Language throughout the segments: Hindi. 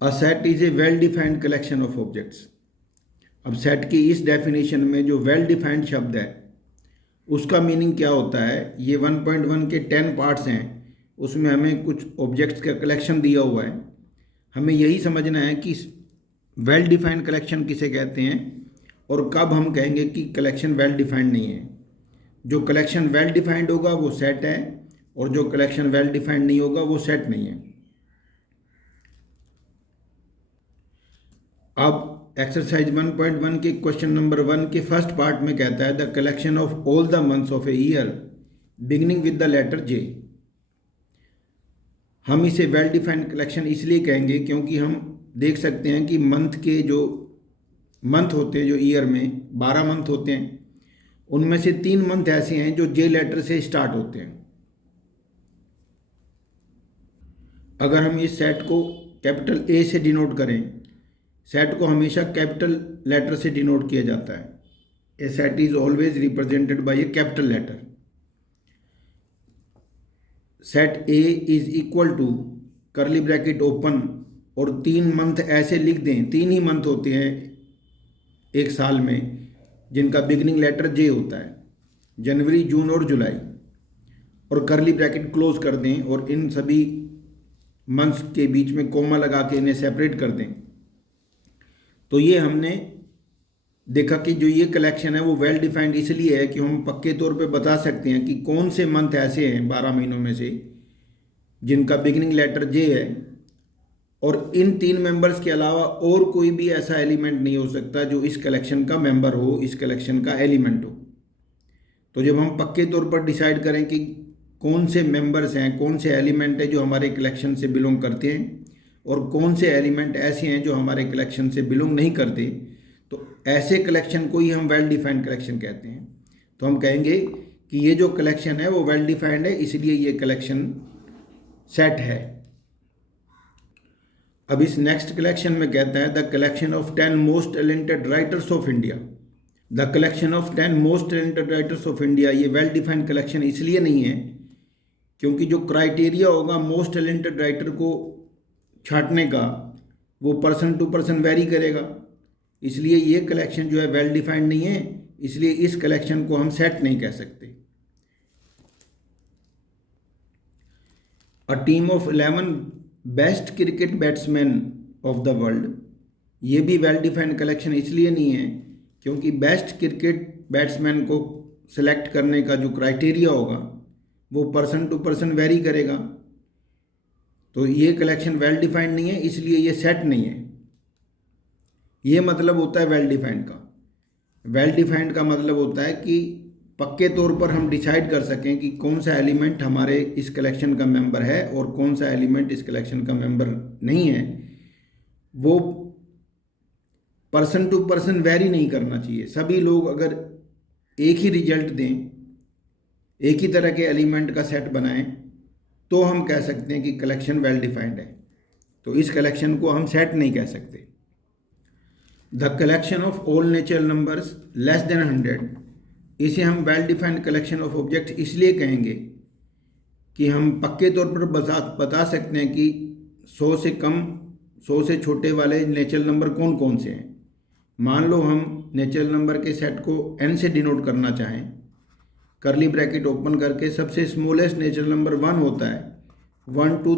A set is a well defined collection of objects. अब सेट की इस डेफिनेशन में जो वेल डिफाइंड शब्द है उसका मीनिंग क्या होता है, ये 1.1 के 10 पार्ट्स हैं, उसमें हमें कुछ ऑब्जेक्ट्स का कलेक्शन दिया हुआ है। हमें यही समझना है कि वेल डिफाइंड कलेक्शन किसे कहते हैं और कब हम कहेंगे कि कलेक्शन वेल डिफाइंड नहीं है। जो कलेक्शन वेल डिफाइंड होगा वो सेट है और जो कलेक्शन वेल डिफाइंड नहीं होगा वो सेट नहीं है। अब एक्सरसाइज 1.1 के क्वेश्चन नंबर 1 के फर्स्ट पार्ट में कहता है the collection of all the months of a year beginning with the letter J. हम इसे वेल डिफाइंड कलेक्शन इसलिए कहेंगे क्योंकि हम देख सकते हैं कि मंथ के जो मंथ होते हैं, जो ईयर में 12 मंथ होते हैं, उनमें से 3 मंथ ऐसे हैं जो जे लेटर से स्टार्ट होते हैं। अगर हम इस सेट को कैपिटल ए से डिनोट करें, सेट को हमेशा कैपिटल लेटर से डिनोट किया जाता है। A set is always represented by a capital letter. Set A is equal to curly bracket open और 3 मंथ ऐसे लिख दें, 3 ही मंथ होते हैं एक साल में जिनका बिगिनिंग लेटर जे होता है, जनवरी, जून और जुलाई, और करली ब्रैकेट क्लोज कर दें और इन सभी मंथ्स के बीच में कोमा लगा के इन्हें सेपरेट कर दें। तो ये हमने देखा कि जो ये कलेक्शन है वो वेल डिफाइंड इसलिए है कि हम पक्के तौर पे बता सकते हैं कि कौन से मंथ ऐसे हैं 12 महीनों में से जिनका बिगिनिंग लेटर जे है, और इन 3 मेंबर्स के अलावा और कोई भी ऐसा एलिमेंट नहीं हो सकता जो इस कलेक्शन का मेंबर हो, इस कलेक्शन का एलिमेंट हो। तो जब हम पक्के तौर पर डिसाइड करें कि कौन से मेंबर्स हैं, कौन से एलिमेंट है जो हमारे कलेक्शन से बिलोंग करते हैं और कौन से एलिमेंट ऐसे हैं जो हमारे कलेक्शन से बिलोंग नहीं करते, तो ऐसे कलेक्शन को ही हम वेल डिफाइंड कलेक्शन कहते हैं। तो हम कहेंगे कि ये जो कलेक्शन है वो वेल डिफाइंड है, इसलिए ये कलेक्शन सेट है। अब इस नेक्स्ट कलेक्शन में कहता है the collection of 10 most talented writers of India. The collection of 10 most talented writers of India ये वेल डिफाइंड कलेक्शन इसलिए नहीं है क्योंकि जो क्राइटेरिया होगा मोस्ट टैलेंटेड राइटर को छांटने का वो पर्सन टू पर्सन वेरी करेगा, इसलिए ये कलेक्शन जो है वेल डिफाइंड नहीं है, इसलिए इस कलेक्शन को हम सेट नहीं कह सकते। A team of 11 best cricket batsman of the world, ये भी वेल डिफाइंड कलेक्शन इसलिए नहीं है क्योंकि बेस्ट क्रिकेट बैट्समैन को सिलेक्ट करने का जो क्राइटेरिया होगा वो पर्सन टू पर्सन वेरी करेगा। तो ये कलेक्शन वेल डिफाइंड नहीं है, इसलिए ये सेट नहीं है। ये मतलब होता है वेल डिफाइंड का। वेल डिफाइंड का मतलब होता है कि पक्के तौर पर हम डिसाइड कर सकें कि कौन सा एलिमेंट हमारे इस कलेक्शन का मेंबर है और कौन सा एलिमेंट इस कलेक्शन का मेंबर नहीं है। वो पर्सन टू पर्सन वेरी नहीं करना चाहिए। सभी लोग अगर एक ही रिजल्ट दें, एक ही तरह के एलिमेंट का सेट बनाएं, तो हम कह सकते हैं कि कलेक्शन वेल डिफाइंड है। तो इस कलेक्शन को हम सेट नहीं कह सकते। The collection of all natural numbers less than 100, इसे हम well defined collection of object इसलिए कहेंगे कि हम पक्के तौर पर बता सकते हैं कि 100 से कम, 100 से छोटे वाले नेचुरल नंबर कौन कौन से हैं। मान लो हम नेचुरल नंबर के सेट को n से डिनोट करना चाहें, करली ब्रैकेट ओपन करके सबसे स्मॉलेस्ट नेचुरल नंबर 1 होता है, 1 2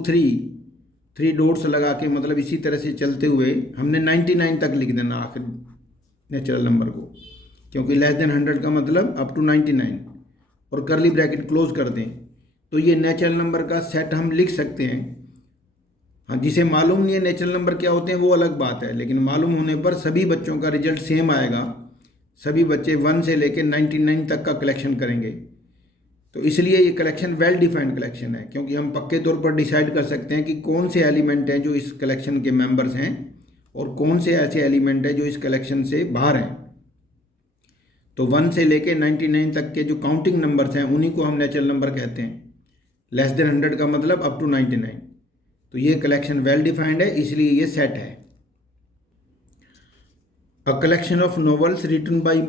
3 डॉट्स लगा के, मतलब इसी तरह से चलते हुए हमने 99 तक लिख देना आखिर नेचुरल नंबर को, क्योंकि लेस देन 100 का मतलब अप टू 99, और करली ब्रैकेट क्लोज कर दें। तो ये नेचुरल नंबर का सेट हम लिख सकते हैं। हाँ, जिसे मालूम नहीं है नेचुरल नंबर क्या होते हैं वो अलग बात है, लेकिन मालूम होने पर सभी बच्चों का रिजल्ट सेम आएगा। सभी बच्चे 1 से लेकर 99 तक का कलेक्शन करेंगे। तो इसलिए ये कलेक्शन वेल डिफाइंड कलेक्शन है, क्योंकि हम पक्के तौर पर डिसाइड कर सकते हैं कि कौन से एलिमेंट हैं जो इस कलेक्शन के मेंबर्स हैं और कौन से ऐसे एलिमेंट हैं जो इस कलेक्शन से बाहर हैं। तो 1 से लेके 99 तक के जो काउंटिंग नंबर्स हैं उन्हीं को हम नेचुरल नंबर कहते हैं। लेस देन 100 का मतलब अप टू 99। तो ये कलेक्शन वेल डिफाइंड है, इसलिए ये सेट है। A collection of novels written by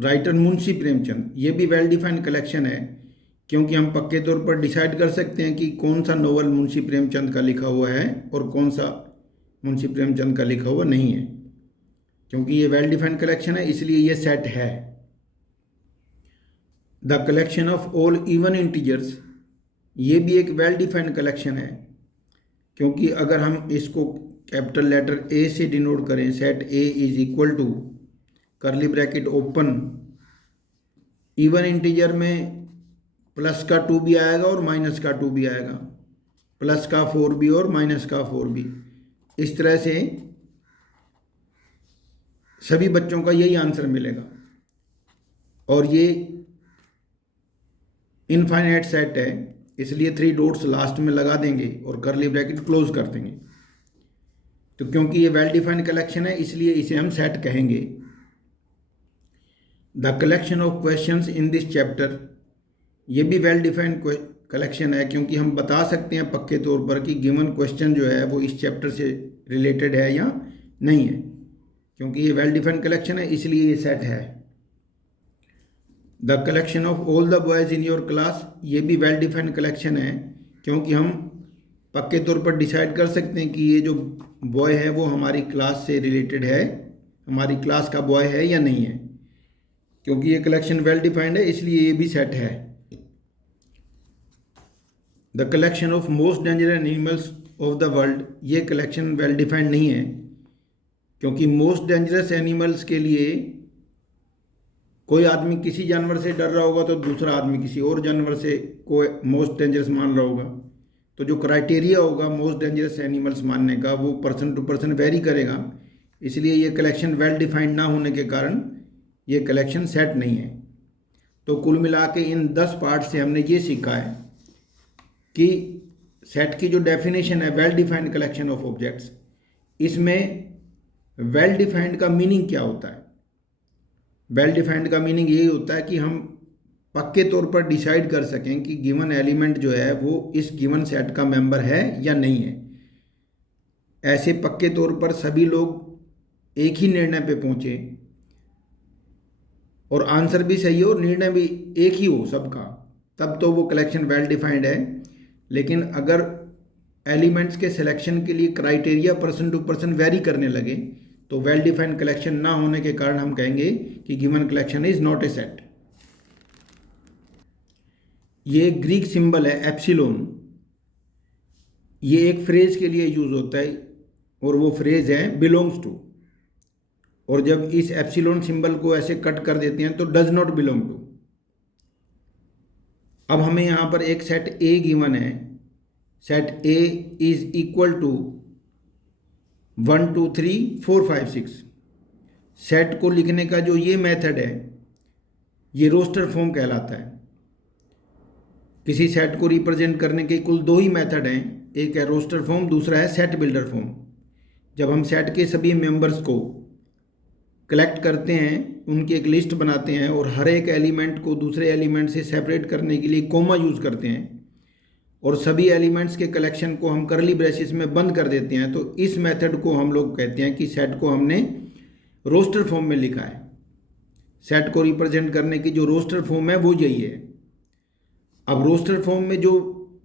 writer Munshi Premchand, ये भी वेल डिफाइंड कलेक्शन है, क्योंकि हम पक्के तौर पर डिसाइड कर सकते हैं कि कौन सा नॉवल मुंशी प्रेमचंद का लिखा हुआ है और कौन सा मुंशी प्रेमचंद का लिखा हुआ नहीं है, क्योंकि ये वेल डिफाइंड कलेक्शन है इसलिए ये सेट है। The collection of all even integers, ये भी एक वेल डिफाइंड कलेक्शन है, क्योंकि अगर हम इसको कैपिटल लेटर ए से डिनोट करें, set A is equal to curly bracket open, even integer में प्लस का 2 भी आएगा और माइनस का 2 भी आएगा, प्लस का 4 भी और माइनस का 4 भी। इस तरह से सभी बच्चों का यही आंसर मिलेगा, और ये इनफाइनाइट सेट है इसलिए 3 डॉट्स लास्ट में लगा देंगे और करली ब्रैकेट क्लोज कर देंगे। तो क्योंकि ये वेल डिफाइंड कलेक्शन है इसलिए इसे हम सेट कहेंगे। The collection of questions in this chapter, ये भी वेल डिफाइंड कलेक्शन है, क्योंकि हम बता सकते हैं पक्के तौर पर कि गिवन क्वेश्चन जो है वो इस चैप्टर से रिलेटेड है या नहीं है। क्योंकि ये वेल डिफाइंड कलेक्शन है इसलिए ये सेट है। The collection of all the boys in your class, ये भी वेल डिफाइंड कलेक्शन है, क्योंकि हम पक्के तौर पर डिसाइड कर सकते हैं कि ये जो बॉय है वो हमारी क्लास से रिलेटेड है, हमारी क्लास का बॉय है या नहीं है। क्योंकि ये कलेक्शन वेल डिफाइंड है इसलिए ये भी सेट है। The collection of most dangerous animals of the world, ये कलेक्शन वेल डिफाइंड नहीं है, क्योंकि मोस्ट डेंजरस एनिमल्स के लिए कोई आदमी किसी जानवर से डर रहा होगा तो दूसरा आदमी किसी और जानवर से कोई मोस्ट डेंजरस मान रहा होगा। तो जो क्राइटेरिया होगा मोस्ट डेंजरस एनिमल्स मानने का वो पर्सन टू पर्सन वेरी करेगा, इसलिए ये कलेक्शन वेल डिफाइंड ना होने के कारण ये कलेक्शन सेट नहीं है। तो कुल मिला के इन 10 पार्ट से हमने ये सीखा है कि सेट की जो डेफिनेशन है well defined collection of objects, इसमें वेल डिफाइंड का मीनिंग क्या होता है। वेल डिफाइंड का मीनिंग यही होता है कि हम पक्के तौर पर डिसाइड कर सकें कि गिवन एलिमेंट जो है वो इस गिवन सेट का मेंबर है या नहीं है। ऐसे पक्के तौर पर सभी लोग एक ही निर्णय पे पहुंचे और आंसर भी सही हो और निर्णय भी एक ही हो सबका, तब तो वो कलेक्शन वेल डिफाइंड है। लेकिन अगर एलिमेंट्स के सिलेक्शन के लिए criteria person to person vary करने लगे तो वेल डिफाइंड कलेक्शन ना होने के कारण हम कहेंगे कि given collection is not a set. ये ग्रीक सिंबल है एप्सिलॉन, ये एक फ्रेज के लिए यूज होता है और वो फ्रेज है बिलोंग्स टू। और जब इस एप्सिलॉन सिंबल को ऐसे कट कर देते हैं तो डज नॉट बिलोंग टू। अब हमें यहाँ पर एक सेट ए गिवन है, set A is equal to 1 2 3 4 5 6। Set को लिखने का जो ये मेथड है ये रोस्टर फॉर्म कहलाता है। किसी सेट को रिप्रेजेंट करने के कुल 2 ही मेथड हैं, एक है रोस्टर फॉर्म, दूसरा है सेट बिल्डर फॉर्म। जब हम सेट के सभी मेंबर्स को कलेक्ट करते हैं, उनकी एक लिस्ट बनाते हैं और हर एक एलिमेंट को दूसरे एलिमेंट से सेपरेट करने के लिए कोमा यूज़ करते हैं और सभी एलिमेंट्स के कलेक्शन को हम करली ब्रेसेस में बंद कर देते हैं, तो इस मेथड को हम लोग कहते हैं कि सेट को हमने रोस्टर फॉर्म में लिखा है। सेट को रिप्रेजेंट करने की जो रोस्टर फॉर्म है वो यही है। अब रोस्टर फॉर्म में जो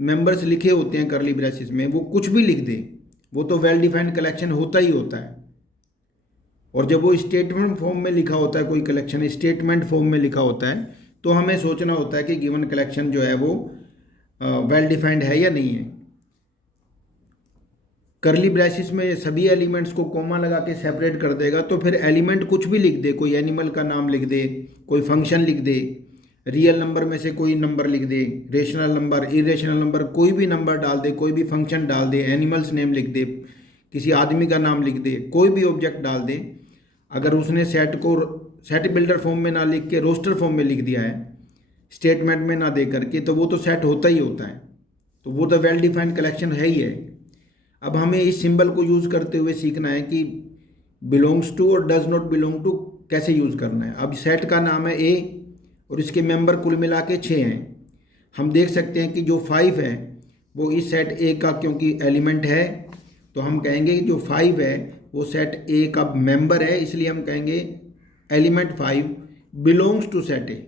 मेंबर्स लिखे होते हैं करली ब्रेसेस में, वो कुछ भी लिख दे वो तो वेल डिफाइंड कलेक्शन होता ही होता है। और जब वो स्टेटमेंट फॉर्म में लिखा होता है, कोई कलेक्शन स्टेटमेंट फॉर्म में लिखा होता है, तो हमें सोचना होता है कि गिवन कलेक्शन जो है वो वेल डिफाइंड है या नहीं है। करली ब्रेसेस में सभी एलिमेंट्स को कोमा लगा के सेपरेट कर देगा, तो फिर एलिमेंट कुछ भी लिख दे, कोई एनिमल का नाम लिख दे, कोई फंक्शन लिख दे, रियल नंबर में से कोई नंबर लिख दे, रेशनल नंबर, इरेशनल नंबर, कोई भी नंबर डाल दे, कोई भी फंक्शन डाल दे, एनिमल्स नेम लिख दे, किसी आदमी का नाम लिख दे, कोई भी ऑब्जेक्ट डाल दे। अगर उसने सेट को सेट बिल्डर फॉर्म में ना लिख के रोस्टर फॉर्म में लिख दिया है, स्टेटमेंट में ना दे करके, तो वो तो सेट होता ही होता है, तो वो तो वेल डिफाइंड कलेक्शन है ही है। अब हमें इस सिंबल को यूज़ करते हुए सीखना है कि बिलोंग्स टू और डज नॉट बिलोंग टू कैसे यूज़ करना है। अब सेट का नाम है ए और इसके मेंबर कुल मिला के 6 हैं। हम देख सकते हैं कि जो 5 है वो इस सेट ए का क्योंकि एलिमेंट है, तो हम कहेंगे कि जो 5 है वो सेट ए का मेंबर है, इसलिए हम कहेंगे element 5 belongs to set A.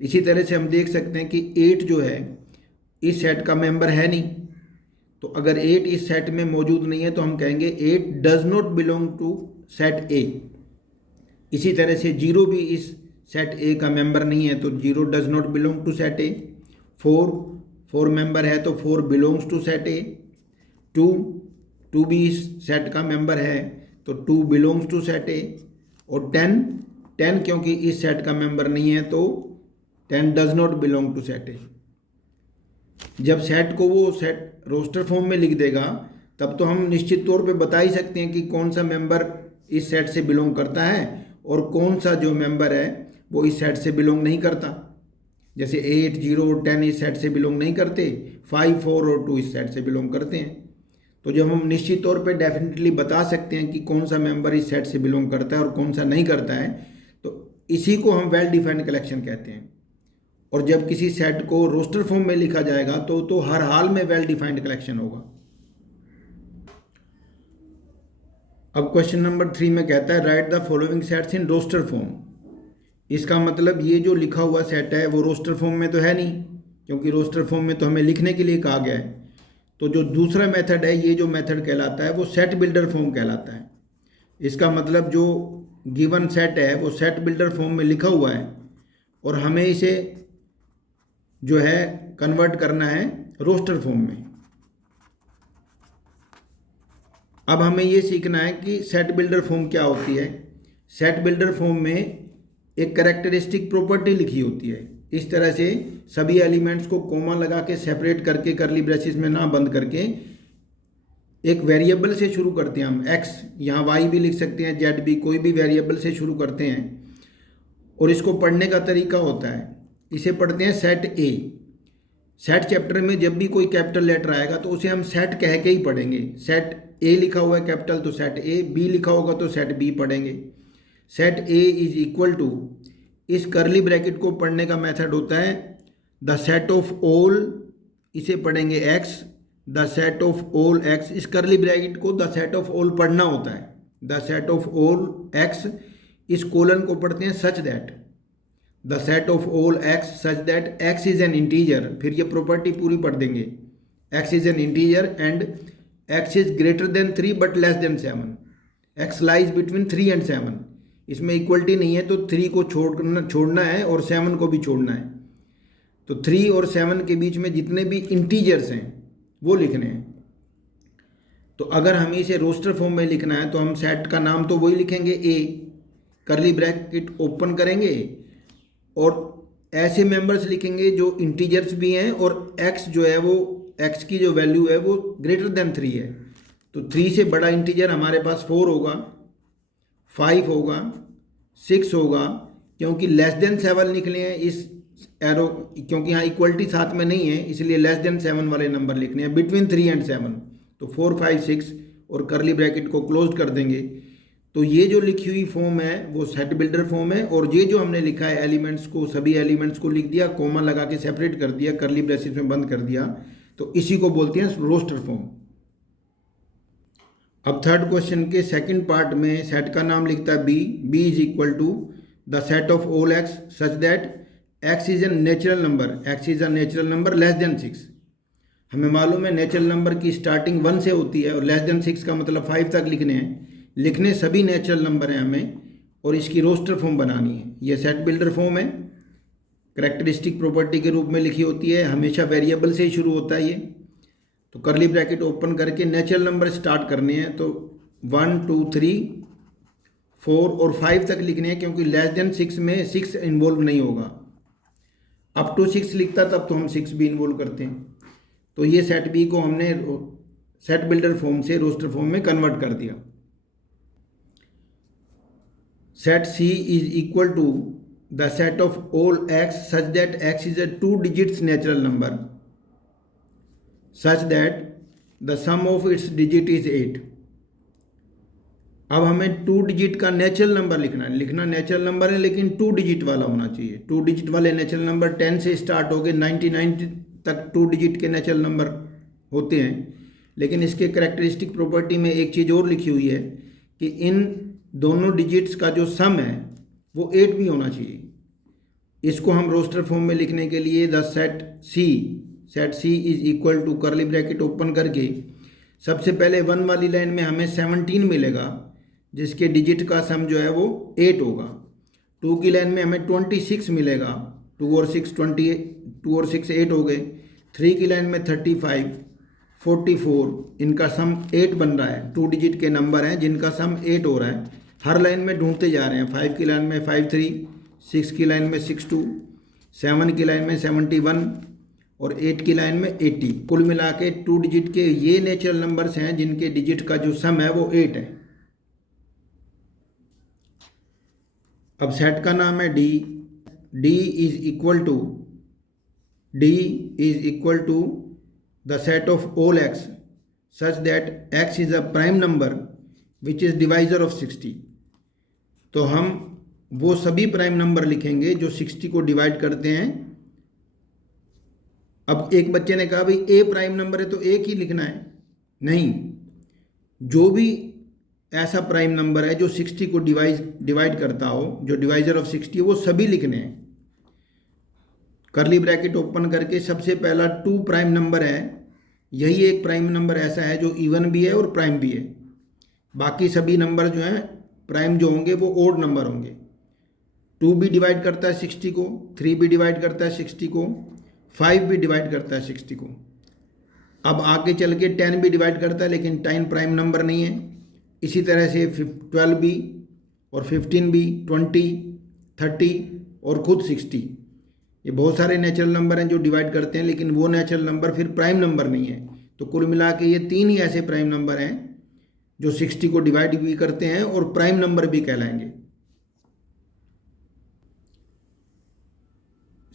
इसी तरह से हम देख सकते हैं कि 8 जो है इस सेट का मेंबर है नहीं, तो तो अगर 8 इस सेट में मौजूद नहीं है तो हम कहेंगे 8 does not belong to set A. इसी तरह से 0 भी इस सेट ए का मेंबर नहीं है तो 0 does not belong to set A. 4 member है तो 4 बिलोंग्स टू सेट ए। 2 भी इस सेट का मेंबर है तो 2 बिलोंग्स टू सेट ए। और 10 क्योंकि इस सेट का मेंबर नहीं है तो 10 does not belong to set A. जब सेट को वो सेट रोस्टर फॉर्म में लिख देगा तब तो हम निश्चित तौर पे बता ही सकते हैं कि कौन सा मेंबर इस सेट से बिलोंग करता है और कौन सा जो मेंबर है वो इस सेट से बिलोंग नहीं करता। जैसे 8, 0 और 10 इस सेट से बिलोंग नहीं करते, 5, 4 और 2 इस सेट से बिलोंग करते हैं। तो जब हम निश्चित तौर पे डेफिनेटली बता सकते हैं कि कौन सा मेंबर इस सेट से बिलोंग करता है और कौन सा नहीं करता है तो इसी को हम वेल डिफाइंड कलेक्शन कहते हैं। और जब किसी सेट को रोस्टर फॉर्म में लिखा जाएगा तो हर हाल में वेल डिफाइंड कलेक्शन होगा। अब क्वेश्चन नंबर 3 में कहता है write the following sets in roster form. इसका मतलब ये जो लिखा हुआ सेट है वो रोस्टर फॉर्म में तो है नहीं, क्योंकि रोस्टर फॉर्म में तो हमें लिखने के लिए कहा गया है। तो जो दूसरा मेथड है, ये जो मेथड कहलाता है वो सेट बिल्डर फॉर्म कहलाता है। इसका मतलब जो गिवन सेट है वो सेट बिल्डर फॉर्म में लिखा हुआ है और हमें इसे जो है कन्वर्ट करना है रोस्टर फॉर्म में। अब हमें ये सीखना है कि सेट बिल्डर फॉर्म क्या होती है। सेट बिल्डर फॉर्म में एक कैरेक्टरिस्टिक प्रॉपर्टी लिखी होती है। इस तरह से सभी एलिमेंट्स को कोमा लगा के सेपरेट करके करली ब्रेसेस में ना बंद करके एक वेरिएबल से शुरू करते हैं हम, x, यहाँ y भी लिख सकते हैं, z भी, कोई भी वेरिएबल से शुरू करते हैं। और इसको पढ़ने का तरीका होता है, इसे पढ़ते हैं सेट ए। सेट चैप्टर में जब भी कोई कैपिटल लेटर आएगा तो उसे हम सेट कह के ही पढ़ेंगे। सेट ए लिखा हुआ है कैपिटल तो सेट ए, बी लिखा होगा तो सेट बी पढ़ेंगे। Set A is equal to, इस करली ब्रैकेट को पढ़ने का मेथड होता है द सेट ऑफ ऑल, इसे पढ़ेंगे x, the set of all x। इस करली ब्रैकेट को द सेट ऑफ ऑल पढ़ना होता है, the set of all x। इस कोलन को पढ़ते हैं सच that, the set of all x such that x is N integer. फिर ये प्रॉपर्टी पूरी पढ़ देंगे, x is N integer and x is greater than 3 but less than 7। x lies between 3 and 7। इसमें इक्वलिटी नहीं है तो 3 को छोड़ना है और 7 को भी छोड़ना है। तो 3 और 7 के बीच में जितने भी इंटीजर्स हैं वो लिखने हैं। तो अगर हमें इसे रोस्टर फॉर्म में लिखना है तो हम सेट का नाम तो वही लिखेंगे a, करली ब्रैकेट ओपन करेंगे और ऐसे मेंबर्स लिखेंगे जो इंटीजर्स भी हैं और x जो है वो x की जो वैल्यू है वो ग्रेटर देन 3 है। तो 3 से बड़ा इंटीजर हमारे पास 4 होगा, 5 होगा, 6 होगा, क्योंकि लेस देन 7 लिखने हैं इस एरो, क्योंकि यहाँ इक्वलिटी साथ में नहीं है इसलिए लेस देन 7 वाले नंबर लिखने हैं, बिटवीन 3 एंड 7। तो 4, 5, 6 और करली ब्रैकेट को क्लोज कर देंगे। तो ये जो लिखी हुई फॉर्म है वो सेट बिल्डर फॉर्म है। और ये जो हमने लिखा है एलिमेंट्स को, सभी एलिमेंट्स को लिख दिया, कोमा लगा के सेपरेट कर दिया, करली ब्रेसेस में बंद कर दिया, तो इसी को बोलते हैं रोस्टर फॉर्म। अब थर्ड क्वेश्चन के सेकंड पार्ट में सेट का नाम लिखता है B is equal to the set of all x such that x is an natural number, x is a natural number less than 6। हमें मालूम है नेचुरल नंबर की स्टार्टिंग 1 से होती है और लेस देन 6 का मतलब 5 तक लिखने हैं। लिखने सभी नेचुरल नंबर हैं हमें और इसकी रोस्टर फॉर्म बनानी है। ये सेट बिल्डर फॉर्म है, कैरेक्टरिस्टिक प्रॉपर्टी के रूप में लिखी होती है, हमेशा वेरिएबल से ही शुरू होता है ये। तो करली ब्रैकेट ओपन करके नेचुरल नंबर स्टार्ट करने हैं तो 1, 2, 3, 4 और 5 तक लिखने हैं, क्योंकि लेस देन 6 में 6 इन्वॉल्व नहीं होगा। अप टू 6 लिखता तब तो हम 6 भी इन्वॉल्व करते हैं। तो ये सेट बी को हमने सेट बिल्डर फॉर्म से रोस्टर फॉर्म में कन्वर्ट कर दिया। Set C is equal to the set of all x such that x is a 2 digits natural number such that the sum of its digit is 8। अब हमें 2 डिजिट का नेचुरल नंबर लिखना है। लिखना नेचुरल नंबर है लेकिन 2 डिजिट वाला होना चाहिए। 2 डिजिट वाले नेचुरल नंबर 10 से स्टार्ट हो गए, 99 तक 2 डिजिट के नेचुरल नंबर होते हैं। लेकिन इसके कैरेक्टरिस्टिक प्रॉपर्टी में एक चीज़ और लिखी हुई है कि इन दोनों डिजिट्स का जो सम है वो 8 भी होना चाहिए। इसको हम रोस्टर फॉर्म में लिखने के लिए the set C set C is equal to curly bracket open करके सबसे पहले 1 वाली लाइन में हमें 17 मिलेगा, जिसके डिजिट का सम जो है वो 8 होगा। 2 की लाइन में हमें 26 मिलेगा, 2 और 6 28, 2 और 6 8 हो गए। 3 की लाइन में 35, 44, इनका सम 8 बन रहा है। 2 डिजिट के नंबर हैं जिनका सम 8 हो रहा है। हर लाइन में ढूंढते जा रहे हैं। 5 की लाइन में 53, 6 की लाइन में 62, 7 की लाइन में 71 और 8 की लाइन में 80। कुल मिला के 2 डिजिट के ये नेचुरल नंबर्स हैं जिनके डिजिट का जो सम है वो 8 है। अब सेट का नाम है D. D is equal to the set of all X such that X is a prime number which is divisor of 60। तो हम वो सभी प्राइम नंबर लिखेंगे जो 60 को डिवाइड करते हैं। अब एक बच्चे ने कहा भाई ए प्राइम नंबर है तो एक ही लिखना है। नहीं, जो भी ऐसा प्राइम नंबर है जो 60 को डिवाइड करता हो, जो डिवाइजर ऑफ 60 है, वो सभी लिखने हैं। करली ब्रैकेट ओपन करके सबसे पहला 2 प्राइम नंबर है, यही एक प्राइम नंबर ऐसा है जो इवन भी है और प्राइम भी है। बाकी सभी नंबर जो हैं प्राइम जो होंगे वो ओड नंबर होंगे। 2 भी डिवाइड करता है 60 को, 3 भी डिवाइड करता है 60 को, 5 भी डिवाइड करता है 60 को। अब आगे चल के 10 भी डिवाइड करता है, लेकिन 10 प्राइम नंबर नहीं है। इसी तरह से 12 भी और 15 भी, 20, 30 और खुद 60। ये बहुत सारे नेचुरल नंबर हैं जो डिवाइड करते हैं, लेकिन वो नेचुरल नंबर फिर प्राइम नंबर नहीं है। तो कुल मिला के ये 3 ही ऐसे प्राइम नंबर हैं जो 60 को डिवाइड भी करते हैं और प्राइम नंबर भी कहलाएंगे।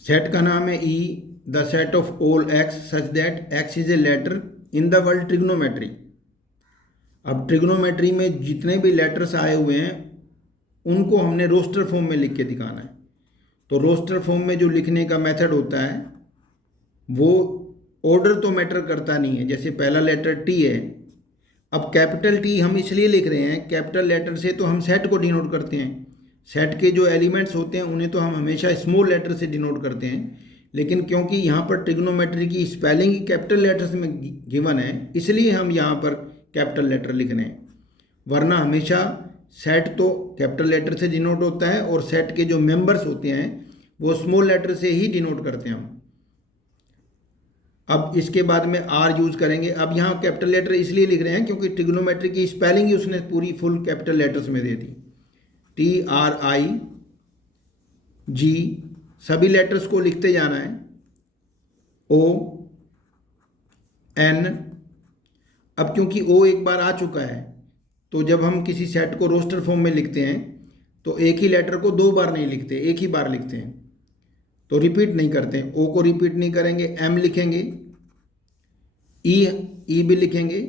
सेट का नाम है E, the set of all X such that X is a letter in the world trigonometry. अब ट्रिग्नोमेट्री में जितने भी लेटर्स आए हुए हैं उनको हमने रोस्टर फॉर्म में लिख के दिखाना है। तो रोस्टर फॉर्म में जो लिखने का मेथड होता है वो ऑर्डर तो मैटर करता नहीं है। जैसे पहला लेटर टी है, अब कैपिटल टी हम इसलिए लिख रहे हैं, कैपिटल लेटर से तो हम सेट को डिनोट करते हैं। सेट के जो एलिमेंट्स होते हैं उन्हें तो हम हमेशा स्मॉल लेटर से डिनोट करते हैं, लेकिन क्योंकि यहाँ पर ट्रिग्नोमेट्री की स्पेलिंग कैपिटल लेटर्स में गिवन है, इसलिए हम यहाँ पर कैपिटल लेटर लिख रहे हैं। वरना हमेशा सेट तो कैपिटल लेटर से डिनोट होता है और सेट के जो मेंबर्स होते हैं वो स्मॉल लेटर से ही डिनोट करते हैं हम। अब इसके बाद में आर यूज करेंगे। अब यहाँ कैपिटल लेटर इसलिए लिख रहे हैं क्योंकि ट्रिग्नोमेट्री की स्पेलिंग ही उसने पूरी फुल कैपिटल लेटर्स में दे दी। TRIG, सभी लेटर्स को लिखते जाना है। ON, अब क्योंकि O एक बार आ चुका है तो जब हम किसी सेट को रोस्टर फॉर्म में लिखते हैं तो एक ही लेटर को 2 बार नहीं लिखते, एक ही बार लिखते हैं, तो रिपीट नहीं करते। O को रिपीट नहीं करेंगे, M लिखेंगे, E भी लिखेंगे,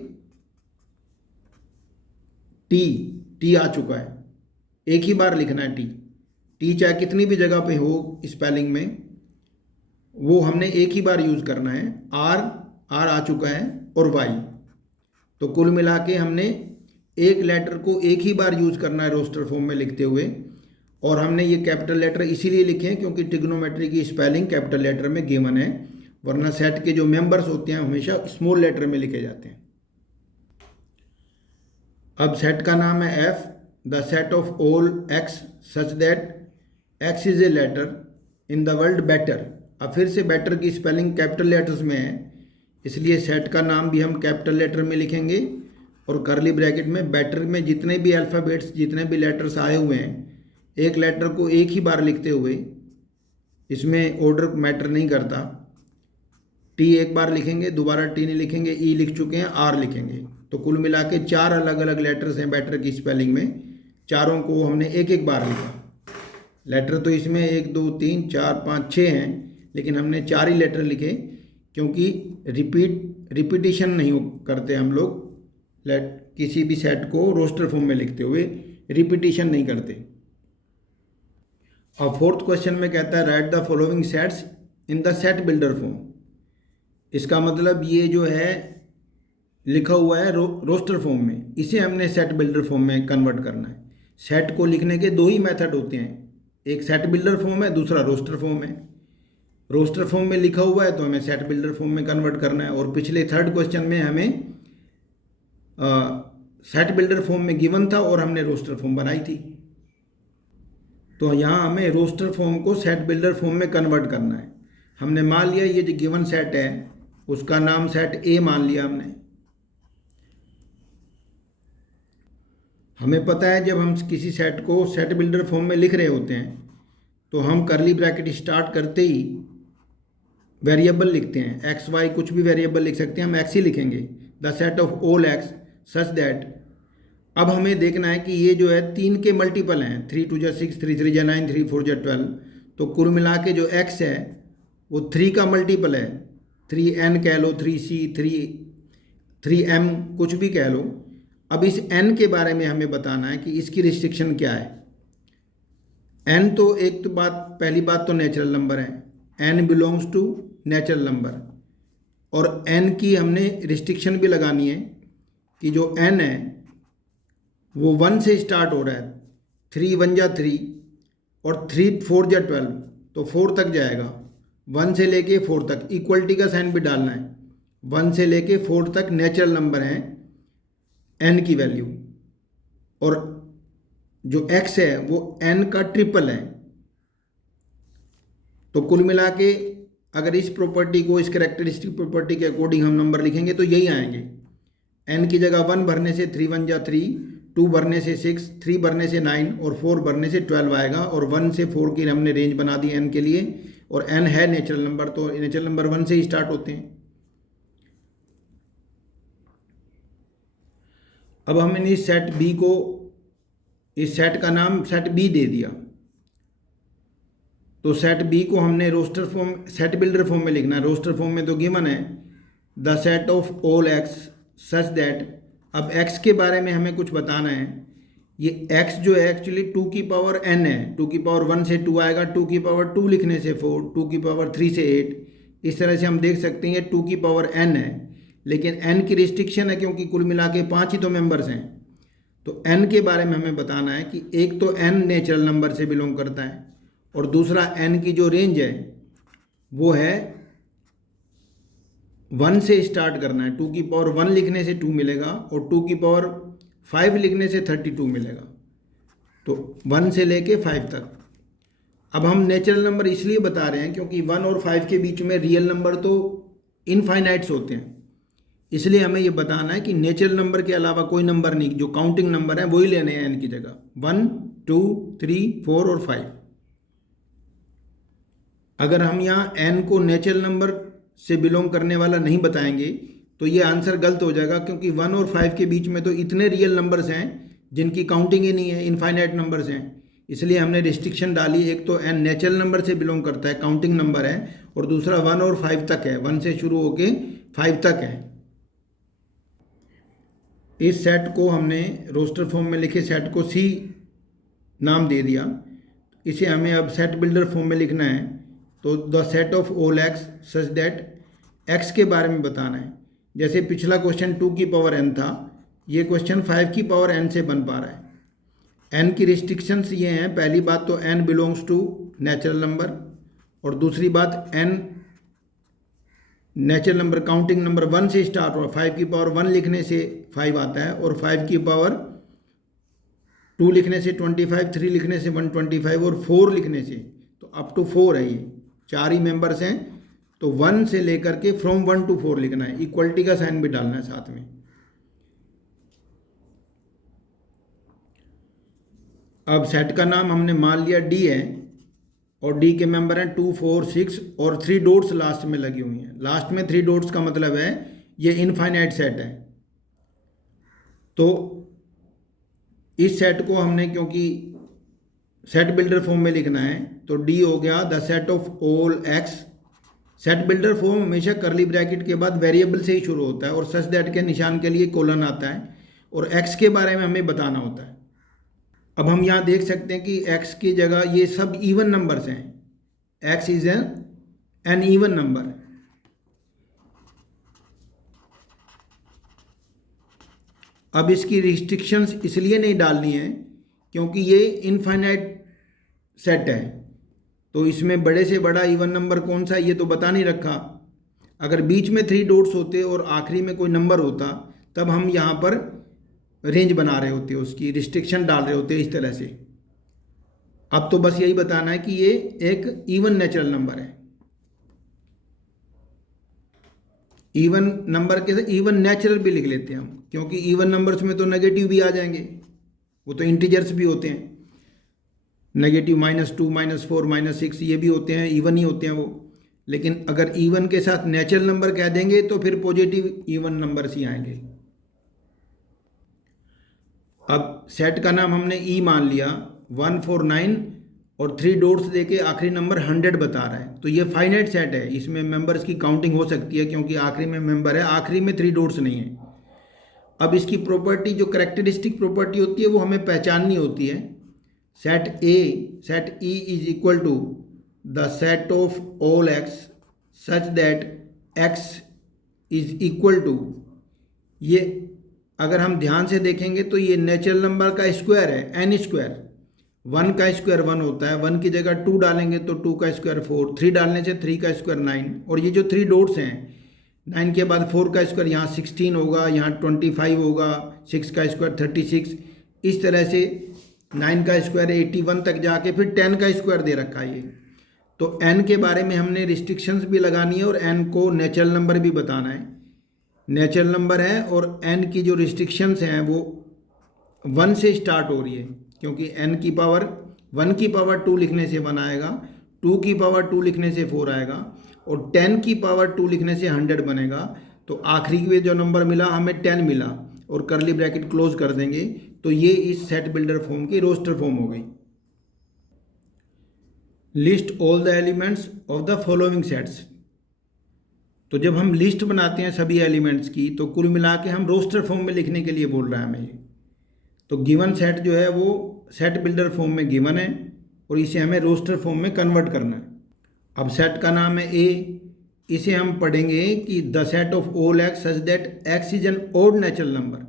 T आ चुका है, एक ही बार लिखना है टी चाहे कितनी भी जगह पे हो स्पेलिंग में, वो हमने एक ही बार यूज करना है। आर आ चुका है और Y। तो कुल मिला के हमने एक लेटर को एक ही बार यूज करना है रोस्टर फॉर्म में लिखते हुए। और हमने ये कैपिटल लेटर इसीलिए लिखे हैं क्योंकि ट्रिग्नोमेट्री की स्पेलिंग कैपिटल लेटर में गिवन है, वरना सेट के जो मेंबर्स होते हैं हमेशा स्मॉल लेटर में लिखे जाते हैं। अब सेट का नाम है F, the set of all X such that X is a letter in the word better. अब फिर से बेटर की स्पेलिंग कैपिटल लेटर्स में है, इसलिए सेट का नाम भी हम कैपिटल लेटर में लिखेंगे और करली ब्रैकेट में बेटर में जितने भी अल्फ़ाबेट्स, जितने भी लेटर्स आए हुए हैं, एक लेटर को एक ही बार लिखते हुए, इसमें ऑर्डर मैटर नहीं करता। टी एक बार लिखेंगे, दोबारा टी नहीं लिखेंगे, ई लिख चुके हैं, आर लिखेंगे। तो कुल मिला के 4 अलग अलग लेटर्स हैं बेटर की स्पेलिंग में, चारों को हमने एक एक बार लिखा। लेटर तो इसमें 1 2 3 4 5 6 हैं, लेकिन हमने 4 ही लेटर लिखे क्योंकि रिपीटिशन नहीं करते हम लोग। किसी भी सेट को रोस्टर फॉर्म में लिखते हुए रिपीटिशन नहीं करते। और 4th क्वेश्चन में कहता है write the following sets in the set builder form. इसका मतलब ये जो है लिखा हुआ है रोस्टर फॉर्म में, इसे हमने सेट बिल्डर फॉर्म में कन्वर्ट करना है। सेट को लिखने के 2 ही मेथड होते हैं, एक सेट बिल्डर फॉर्म है, दूसरा रोस्टर फॉर्म है। रोस्टर फॉर्म में लिखा हुआ है तो हमें सेट बिल्डर फॉर्म में कन्वर्ट करना है। और पिछले थर्ड क्वेश्चन में हमें सेट बिल्डर फॉर्म में गिवन था और हमने रोस्टर फॉर्म बनाई थी। तो यहाँ हमें रोस्टर फॉर्म को सेट बिल्डर फॉर्म में कन्वर्ट करना है। हमने मान लिया ये जो गिवन सेट है उसका नाम सेट ए मान लिया हमने। हमें पता है जब हम किसी सेट को सेट बिल्डर फॉर्म में लिख रहे होते हैं तो हम करली ब्रैकेट स्टार्ट करते ही वेरिएबल लिखते हैं। एक्स वाई कुछ भी वेरिएबल लिख सकते हैं, हम एक्स ही लिखेंगे। The set of all X such that. अब हमें देखना है कि ये जो है 3 के मल्टीपल हैं, 3 2 6, 3 3 9, 3 4 12। तो कुल मिला के जो एक्स है वो 3 का मल्टीपल है। 3n कह लो, 3c, 3m कुछ भी कह लो। अब इस n के बारे में हमें बताना है कि इसकी रिस्ट्रिक्शन क्या है। n तो एक तो पहली बात तो नेचुरल नंबर है, n belongs to natural number. और n की हमने रिस्ट्रिक्शन भी लगानी है कि जो n है वो 1 से स्टार्ट हो रहा है। 3 1 जा 3 और 3 4 जा 12, तो 4 तक जाएगा। 1 से लेके 4 तक इक्वलिटी का साइन भी डालना है। 1 से लेके 4 तक नेचुरल नंबर हैं n की वैल्यू। और जो x है वो n का ट्रिपल है। तो कुल मिला के अगर इस प्रॉपर्टी को इस कैरेक्टरिस्टिक प्रॉपर्टी के अकॉर्डिंग हम नंबर लिखेंगे तो यही आएंगे। n की जगह 1 भरने से 3 1 जा 3, 2 भरने से 6, 3 भरने से 9 और 4 भरने से 12 आएगा। और 1 से 4 की हमने रेंज बना दी n के लिए। और n है नेचुरल नंबर, तो नेचुरल नंबर 1 से ही स्टार्ट होते हैं। अब हमने इस सेट b को, इस सेट का नाम सेट b दे दिया। तो सेट b को हमने roster form, set builder form में लिखना है। रोस्टर फॉर्म में तो गिवन है the set of all X such that. अब x के बारे में हमें कुछ बताना है। ये x जो है एक्चुअली 2 की पावर n है। 2 की पावर 1 से 2 आएगा, 2 की पावर 2 लिखने से 4, 2 की पावर 3 से 8। इस तरह से हम देख सकते हैं 2 की पावर n है। लेकिन n की रिस्ट्रिक्शन है क्योंकि कुल मिला के 5 ही तो मेंबर्स हैं। तो n के बारे में हमें बताना है कि एक तो n नेचुरल नंबर से बिलोंग करता है और दूसरा n की जो रेंज है वो है 1 से स्टार्ट करना है। 2 की पावर 1 लिखने से 2 मिलेगा और 2 की पावर 5 लिखने से 32 मिलेगा। तो 1 से लेके 5 तक। अब हम नेचुरल नंबर इसलिए बता रहे हैं क्योंकि 1 और 5 के बीच में रियल नंबर तो इनफाइनाइट्स होते हैं। इसलिए हमें ये बताना है कि नेचुरल नंबर के अलावा कोई नंबर नहीं, जो काउंटिंग नंबर है वही लेने हैं n की जगह। 1 2 3 4 और 5। अगर हम यहाँ n को नेचुरल नंबर से बिलोंग करने वाला नहीं बताएंगे तो ये आंसर गलत हो जाएगा, क्योंकि 1 और 5 के बीच में तो इतने रियल नंबर्स हैं जिनकी काउंटिंग ही नहीं है, इनफाइनाइट नंबर्स हैं। इसलिए हमने रिस्ट्रिक्शन डाली, एक तो n नेचुरल नंबर से बिलोंग करता है, काउंटिंग नंबर है, और दूसरा 1 और 5 तक है, 1 से शुरू होके 5 तक है। इस सेट को हमने रोस्टर फॉर्म में लिखे सेट को C नाम दे दिया। इसे हमें अब सेट बिल्डर फॉर्म में लिखना है। तो the set of all X such that, x के बारे में बताना है। जैसे पिछला क्वेश्चन 2 की पावर n था, ये क्वेश्चन 5 की पावर n से बन पा रहा है। n की रिस्ट्रिक्शंस ये हैं, पहली बात तो n belongs to natural number, और दूसरी बात n natural number counting number 1 से स्टार्ट हुआ। 5 की पावर 1 लिखने से 5 आता है और 5 की पावर 2 लिखने से 25, 3 लिखने से 125 और 4 लिखने से तो अप टू 4 है। ये 4 ही मेंबर्स हैं, तो 1 से लेकर के फ्रॉम 1 to 4 लिखना है। इक्वलिटी का साइन भी डालना है साथ में। अब सेट का नाम हमने मान लिया D है और D के मेंबर हैं 2 4 6 और 3 डॉट्स लास्ट में लगी हुई हैं। लास्ट में 3 डॉट्स का मतलब है ये इनफाइनाइट सेट है। तो इस सेट को हमने क्योंकि सेट बिल्डर फॉर्म में लिखना है तो D हो गया the set of all x. Set builder form हमेशा करली ब्रैकेट के बाद वेरिएबल से ही शुरू होता है और सच दैट के निशान के लिए कोलन आता है और x के बारे में हमें बताना होता है। अब हम यहाँ देख सकते हैं कि x की जगह ये सब इवन नंबर्स हैं। x is N even number. अब इसकी रिस्ट्रिक्शंस इसलिए नहीं डालनी है क्योंकि ये इनफाइनाइट सेट है। तो इसमें बड़े से बड़ा इवन नंबर कौन सा ये तो बता नहीं रखा। अगर बीच में 3 डॉट्स होते और आखिरी में कोई नंबर होता तब हम यहाँ पर रेंज बना रहे होते, उसकी रिस्ट्रिक्शन डाल रहे होते इस तरह से। अब तो बस यही बताना है कि ये एक इवन नेचुरल नंबर है। इवन नंबर के साथ इवन नेचुरल भी लिख लेते हैं हम, क्योंकि इवन नंबर्स में तो नेगेटिव भी आ जाएंगे, वो तो इंटीजर्स भी होते हैं। नेगेटिव -2 -4 -6 ये भी होते हैं, इवन ही होते हैं वो। लेकिन अगर इवन के साथ नेचुरल नंबर कह देंगे तो फिर पॉजिटिव इवन नंबर्स ही आएंगे। अब सेट का नाम हमने ई मान लिया, 149 और 3 डॉट्स देके आखिरी नंबर 100 बता रहा है, तो ये फाइनाइट सेट है, इसमें मेंबर्स की काउंटिंग हो सकती है क्योंकि आखिरी में मेंबर है, आखिरी में 3 डॉट्स नहीं है। अब इसकी प्रॉपर्टी जो करेक्टरिस्टिक प्रॉपर्टी होती है वो हमें पहचाननी होती है। Set E is equal to the set of all X such that X is equal to, ये अगर हम ध्यान से देखेंगे तो ये नेचुरल नंबर का स्क्वायर है, एन स्क्वायर। 1 का स्क्वायर 1 होता है, 1 की जगह 2 डालेंगे तो 2 का स्क्वायर 4, 3 डालने से 3 का स्क्वायर 9, और ये जो 3 डॉट्स हैं 9 के बाद 4 का स्क्वायर यहाँ 16 होगा, यहाँ 25 होगा, 6 का स्क्वायर 36, इस तरह से 9 का स्क्वायर 81 तक जाके फिर 10 का स्क्वायर दे रखा है ये। तो n के बारे में हमने रिस्ट्रिक्शंस भी लगानी है और n को नेचुरल नंबर भी बताना है। नेचुरल नंबर है और n की जो रिस्ट्रिक्शंस हैं वो 1 से स्टार्ट हो रही है, क्योंकि n की पावर 1 की पावर 2 लिखने से 1 आएगा, 2 की पावर 2 लिखने से 4 आएगा, और 10 की पावर 2 लिखने से 100 बनेगा। तो आखिरी में जो नंबर मिला हमें 10 मिला, और करली ब्रैकेट क्लोज कर देंगे, तो ये इस सेट बिल्डर फॉर्म की रोस्टर फॉर्म हो गई। List all the elements of the following sets, तो जब हम लिस्ट बनाते हैं सभी एलिमेंट्स की तो कुल मिला के हम रोस्टर फॉर्म में लिखने के लिए बोल रहा है हमें ये। तो गिवन सेट जो है वो सेट बिल्डर फॉर्म में गिवन है और इसे हमें रोस्टर फॉर्म में कन्वर्ट करना है। अब सेट का नाम है ए, इसे हम पढ़ेंगे कि the set of all X such that X is N odd natural number.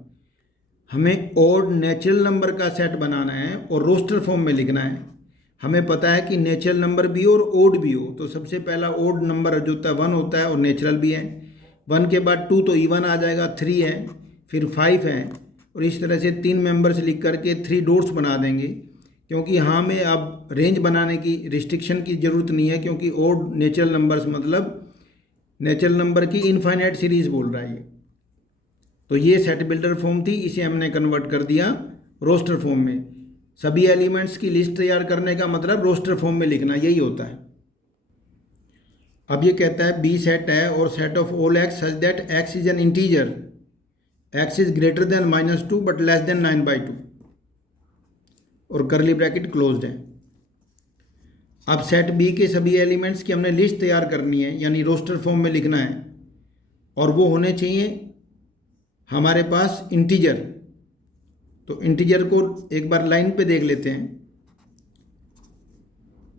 हमें ऑड नेचुरल नंबर का सेट बनाना है और रोस्टर फॉर्म में लिखना है। हमें पता है कि नेचुरल नंबर भी हो और ओड भी हो, तो सबसे पहला ओड नंबर जो होता है 1 होता है और नेचुरल भी है। 1 के बाद 2 तो इवन आ जाएगा, 3 है, फिर 5 है, और इस तरह से 3 मेंबर्स लिख करके 3 डॉट्स बना देंगे, क्योंकि हमें अब रेंज बनाने की रिस्ट्रिक्शन की ज़रूरत नहीं है, क्योंकि ओड नेचुरल नंबर्स मतलब नेचुरल नंबर की इनफाइनाइट सीरीज़ बोल रहा है ये। तो ये सेट बिल्डर फॉर्म थी, इसे हमने कन्वर्ट कर दिया रोस्टर फॉर्म में। सभी एलिमेंट्स की लिस्ट तैयार करने का मतलब रोस्टर फॉर्म में लिखना, यही होता है। अब ये कहता है बी सेट है और set of all X such that X is N integer, x is greater than -2 but less than 9/2, और करली ब्रैकेट क्लोज्ड है। अब सेट बी के सभी एलिमेंट्स की हमने लिस्ट तैयार करनी है, यानी रोस्टर फॉर्म में लिखना है, और वो होने चाहिए हमारे पास इंटीजर। तो इंटीजर को एक बार लाइन पे देख लेते हैं।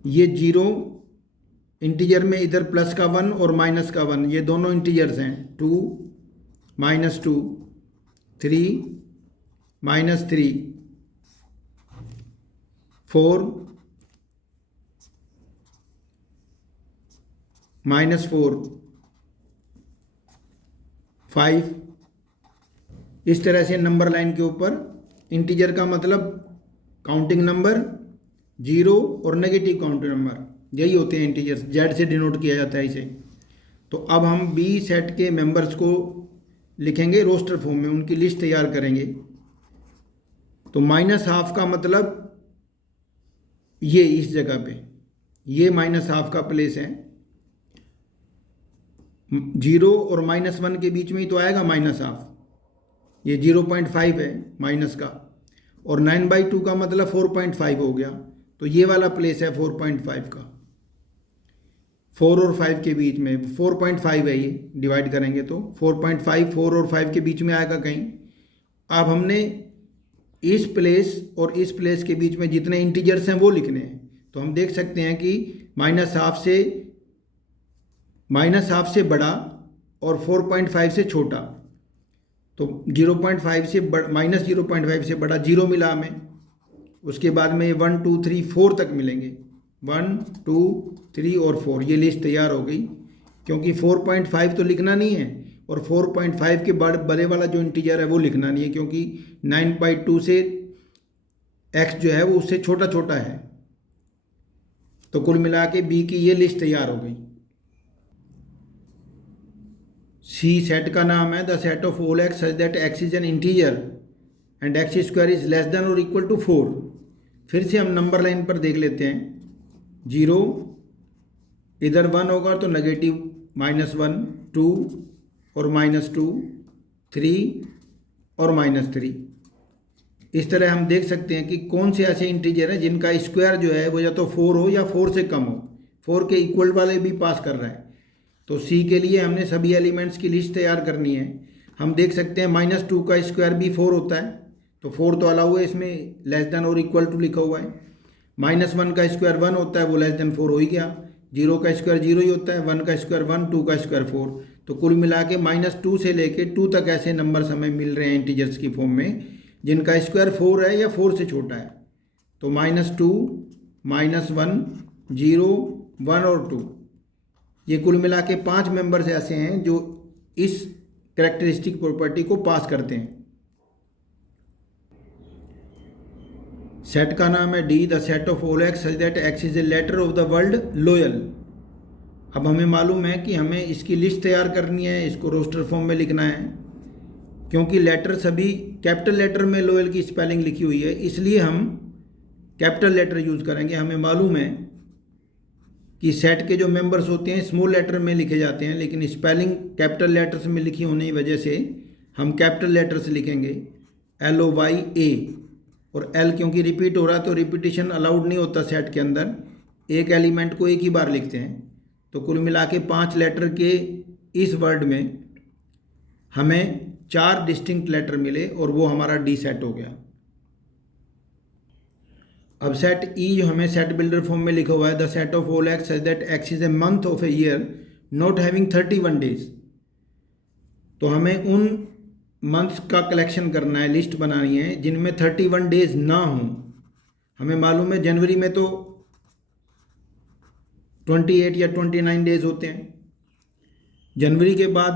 ये 0 इंटीजर में इधर प्लस का 1 और माइनस का 1, ये दोनों इंटीजर्स हैं। 2 -2, 3 -3, 4 -4, 5, इस तरह से नंबर लाइन के ऊपर इंटीजर का मतलब काउंटिंग नंबर, 0 और नेगेटिव काउंटिंग नंबर, यही होते हैं इंटीजर्स, जेड से डिनोट किया जाता है इसे। तो अब हम बी सेट के मेंबर्स को लिखेंगे रोस्टर फॉर्म में, उनकी लिस्ट तैयार करेंगे। तो -½ का मतलब ये इस जगह पे, ये -½ का प्लेस है। 0 और -1 के बीच में ही तो आएगा -½ ये 0.5 है माइनस का, और 9/2 का मतलब 4.5 हो गया, तो ये वाला प्लेस है 4.5 का। 4 और 5 के बीच में 4.5 है, ये डिवाइड करेंगे तो 4.5 4 और 5 के बीच में आएगा कहीं। अब हमने इस प्लेस और इस प्लेस के बीच में जितने इंटीजर्स हैं वो लिखने हैं। तो हम देख सकते हैं कि -½ से बड़ा और 4.5 से छोटा, तो 0.5 से -0.5 से बड़ा 0 मिला हमें। उसके बाद में 1 2 3 4 तक मिलेंगे, 1 2 3 और 4, ये लिस्ट तैयार हो गई। क्योंकि 4.5 तो लिखना नहीं है और 4.5 के बाद बड़े वाला जो इंटीजर है वो लिखना नहीं है, क्योंकि 9/2 से x जो है वो उससे छोटा छोटा है। तो कुल मिला के बी की ये लिस्ट तैयार हो गई। सी सेट का नाम है the set of all X such that X is N integer and x square is less than और इक्वल टू 4। फिर से हम नंबर लाइन पर देख लेते हैं। 0 इधर 1 होगा तो नेगेटिव -1, 2 और -2, 3 और -3। इस तरह हम देख सकते हैं कि कौन से ऐसे इंटीजर हैं जिनका स्क्वायर जो है वो या तो 4 हो या 4 से कम हो। 4 के इक्वल वाले भी पास कर रहा है। तो सी के लिए हमने सभी एलिमेंट्स की लिस्ट तैयार करनी है। हम देख सकते हैं -2 का स्क्वायर भी 4 होता है, तो 4 तो अलाउ है, इसमें लेस देन और इक्वल टू लिखा हुआ है। -1 का स्क्वायर 1 होता है, वो लेस देन 4 हो ही गया। 0 का स्क्वायर 0 ही होता है, 1 का स्क्वायर 1, 2 का स्क्वायर 4। तो कुल मिला के -2 से लेके 2 तक ऐसे नंबर्स हमें मिल रहे हैं इंटीजर्स की फॉर्म में जिनका स्क्वायर 4 है या 4 से छोटा है। तो -2, -1, 0, 1 और 2, ये कुल मिला के 5 मेंबर्स ऐसे हैं जो इस कैरेक्टरिस्टिक प्रॉपर्टी को पास करते हैं। सेट का नाम है D the set of all X such that X is a letter of the word loyal. अब हमें मालूम है कि हमें इसकी लिस्ट तैयार करनी है, इसको रोस्टर फॉर्म में लिखना है। क्योंकि लेटर सभी कैपिटल लेटर में लोयल की स्पेलिंग लिखी हुई है, इसलिए हम कैपिटल लेटर यूज़ करेंगे। हमें मालूम है कि सेट के जो मेंबर्स होते हैं स्मॉल लेटर में लिखे जाते हैं, लेकिन स्पेलिंग कैपिटल लेटर्स में लिखी होने की वजह से हम कैपिटल लेटर्स लिखेंगे LOYA। और L क्योंकि रिपीट हो रहा है तो रिपीटिशन अलाउड नहीं होता सेट के अंदर, एक एलिमेंट को एक ही बार लिखते हैं। तो कुल मिला के 5 लेटर के इस वर्ड में हमें 4 डिस्टिंक्ट लेटर मिले और वो हमारा डी सेट हो गया। अब सेट ई जो हमें सेट बिल्डर फॉर्म में लिखा हुआ है the set of all X such that X is a month of a year not having 31 days. तो हमें उन मंथ्स का कलेक्शन करना है, लिस्ट बनानी है जिनमें 31 डेज ना हों। हमें मालूम है जनवरी में तो 28 या 29 डेज होते हैं। जनवरी के बाद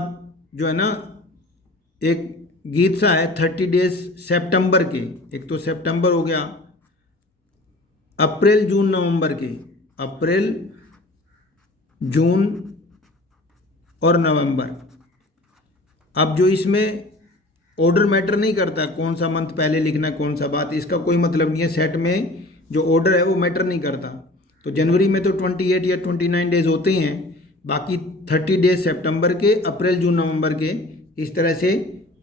जो है ना एक गीत सा है 30 डेज सितंबर के, एक तो सितंबर हो गया, अप्रैल जून नवंबर के, अप्रैल जून और नवंबर। अब जो इसमें ऑर्डर मैटर नहीं करता कौन सा मंथ पहले लिखना कौन सा बात, इसका कोई मतलब नहीं है। सेट में जो ऑर्डर है वो मैटर नहीं करता। तो जनवरी में तो 28 या 29 डेज होते हैं, बाकी 30 डेज सितंबर के, अप्रैल जून नवंबर के। इस तरह से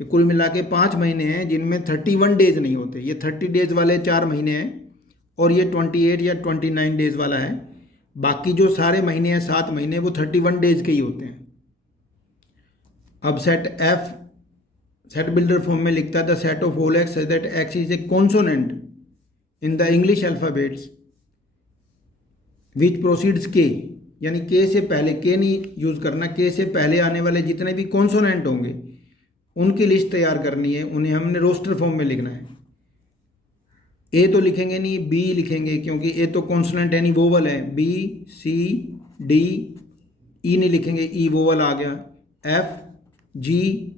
कुल मिला के 5 महीने हैं जिनमें 31 डेज नहीं होते। ये 30 डेज वाले 4 महीने हैं और ये 28 या 29 डेज वाला है। बाकी जो सारे महीने हैं 7 महीने वो 31 डेज के ही होते हैं। अब set F set builder form में लिखता है the set of all X such that X is A consonant in the English alphabets which proceeds के, यानी के से पहले, के नहीं यूज़ करना, के से पहले आने वाले जितने भी कॉन्सोनेंट होंगे उनकी लिस्ट तैयार करनी है, उन्हें हमने रोस्टर फॉर्म में लिखना है। ए तो लिखेंगे नहीं, बी लिखेंगे क्योंकि ए तो कॉन्सोनेंट यानी वोवल है। बी, सी, डी, ई नहीं लिखेंगे, ई वोवल आ गया। एफ, जी,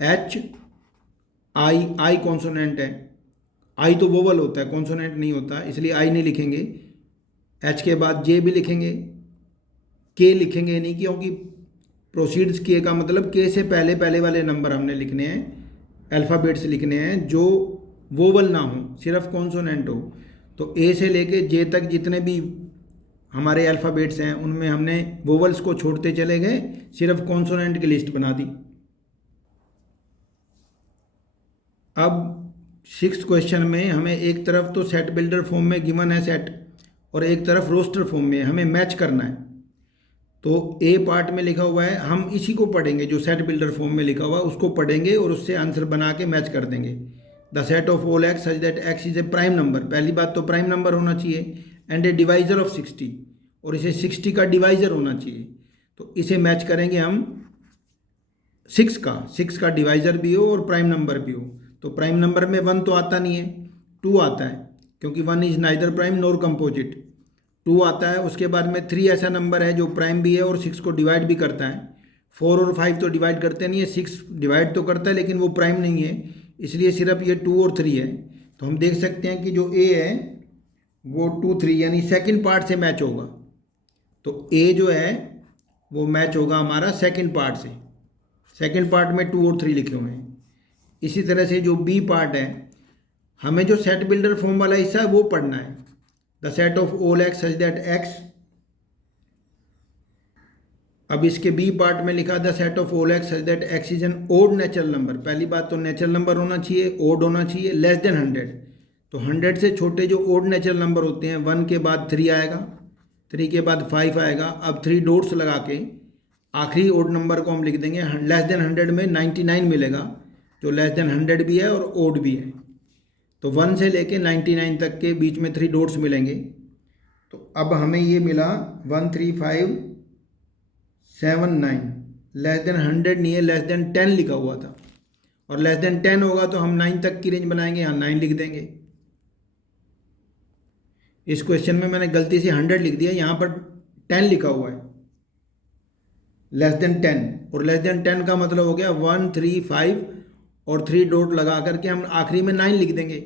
एच, आई, आई कॉन्सोनेंट है। आई तो वोवल होता है, कॉन्सोनेंट नहीं होता, इसलिए आई नहीं लिखेंगे। एच के बाद जे भी लिखेंगे, के लिखेंगे नहीं क्योंकि प्रोसीड्स के का मतलब के से पहले पहले वाले नंबर हमने लिखने हैं, अल्फ़ाबेट्स लिखने हैं जो वोवल ना हो, सिर्फ कॉन्सोनेंट हो। तो ए से लेके जे तक जितने भी हमारे अल्फ़ाबेट्स हैं उनमें हमने वोवल्स को छोड़ते चले गए, सिर्फ कॉन्सोनेंट की लिस्ट बना दी। अब 6th क्वेश्चन में हमें एक तरफ तो सेट बिल्डर फॉर्म में गिवन है सेट और एक तरफ रोस्टर फॉर्म में, हमें मैच करना है। तो ए पार्ट में लिखा हुआ है, हम इसी को पढ़ेंगे, जो सेट बिल्डर फॉर्म में लिखा हुआ है उसको पढ़ेंगे और उससे आंसर बना के मैच कर देंगे। The set of all X such that X is A prime number, पहली बात तो प्राइम नंबर होना चाहिए, एंड ए डिवाइजर ऑफ 60, और इसे 60 का डिवाइजर होना चाहिए। तो इसे मैच करेंगे हम 6 का डिवाइजर भी हो और प्राइम नंबर भी हो। तो प्राइम नंबर में 1 तो आता नहीं है, 2 आता है क्योंकि 1 is neither prime nor composite. 2 आता है, उसके बाद में 3 ऐसा नंबर है जो प्राइम भी है और 6 को डिवाइड भी करता है। 4 और 5 तो डिवाइड करते नहीं है, 6 डिवाइड तो करता है लेकिन वो प्राइम नहीं है, इसलिए सिर्फ ये 2 और 3 है। तो हम देख सकते हैं कि जो ए है वो 2 3 यानी सेकंड पार्ट से मैच होगा। तो ए जो है वो मैच होगा हमारा सेकंड पार्ट से। सेकंड पार्ट में 2 और 3 लिखे हुए हैं। इसी तरह से जो बी पार्ट है, हमें जो सेट बिल्डर फॉर्म वाला हिस्सा है वो पढ़ना है। The set of all X such that X. अब इसके बी पार्ट में लिखा the set of all X such that X is an odd natural number. पहली बात तो नेचुरल नंबर होना चाहिए, ओड होना चाहिए, लेस देन 100। तो 100 से छोटे जो ओड नेचुरल नंबर होते हैं, 1 के बाद 3 आएगा, 3 के बाद 5 आएगा। अब 3 डॉट्स लगा के आखिरी ओड नंबर को हम लिख देंगे। लेस देन 100 में 99 मिलेगा, जो लेस देन 100 भी है और ओड भी है। तो 1 से लेके 99 तक के बीच में 3 डॉट्स मिलेंगे। तो अब हमें ये मिला 13579। लेस देन 100 नहीं है, लेस देन 10 लिखा हुआ था, और लेस देन 10 होगा तो हम 9 तक की रेंज बनाएंगे, यहाँ 9 लिख देंगे। इस क्वेश्चन में मैंने गलती से 100 लिख दिया, यहाँ पर 10 लिखा हुआ है, लेस देन 10। और लेस देन 10 का मतलब हो गया 135 और 3 डॉट लगा करके हम आखिरी में 9 लिख देंगे,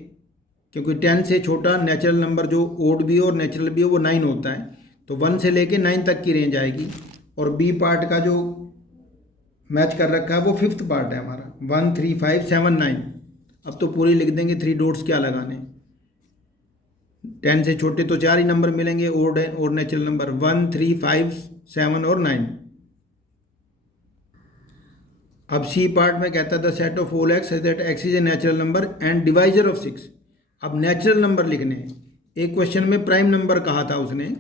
क्योंकि 10 से छोटा नेचुरल नंबर जो ओड भी हो और नेचुरल भी हो वो 9 होता है। तो 1 से लेके 9 तक की रेंज आएगी। और बी पार्ट का जो मैच कर रखा है वो 5th पार्ट है हमारा, 13579। अब तो पूरी लिख देंगे, 3 डॉट्स क्या लगाने। 10 से छोटे तो 4 ही नंबर मिलेंगे ओड है और नेचुरल नंबर, 1 3 5 7 और 9। अब सी पार्ट में कहता था set of all X that X is a natural number and divisor of 6। अब नेचुरल नंबर लिखने हैं। एक क्वेश्चन में प्राइम नंबर कहा था उसने,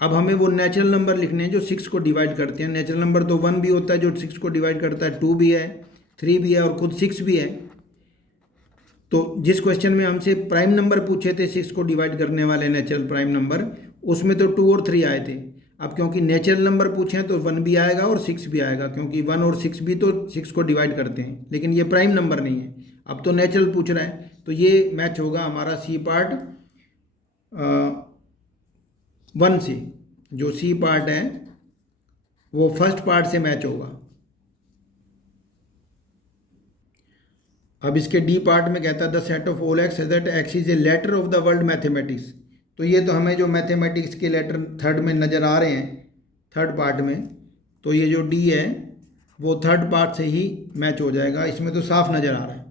अब हमें वो नेचुरल नंबर लिखने हैं जो 6 को डिवाइड करते हैं। नेचुरल नंबर तो 1 भी होता है जो 6 को डिवाइड करता है, 2 भी है, 3 भी है और खुद 6 भी है। तो जिस क्वेश्चन में हमसे प्राइम नंबर पूछे थे 6 को डिवाइड करने वाले नेचुरल प्राइम नंबर, उसमें तो 2 और 3 आए थे। अब क्योंकि नेचुरल नंबर पूछे हैं तो 1 भी आएगा और 6 भी आएगा, क्योंकि 1 और 6 भी तो 6 को डिवाइड करते हैं, लेकिन ये प्राइम नंबर नहीं है। अब तो नेचुरल पूछ रहा है, तो ये मैच होगा हमारा सी पार्ट 1 से। जो सी पार्ट है वो फर्स्ट पार्ट से मैच होगा। अब इसके डी पार्ट में कहता है the set of all X that X is a letter of the word mathematics. तो ये तो हमें जो मैथमेटिक्स के लेटर थर्ड में नज़र आ रहे हैं, थर्ड पार्ट में, तो ये जो डी है वो थर्ड पार्ट से ही मैच हो जाएगा, इसमें तो साफ नज़र आ रहा है।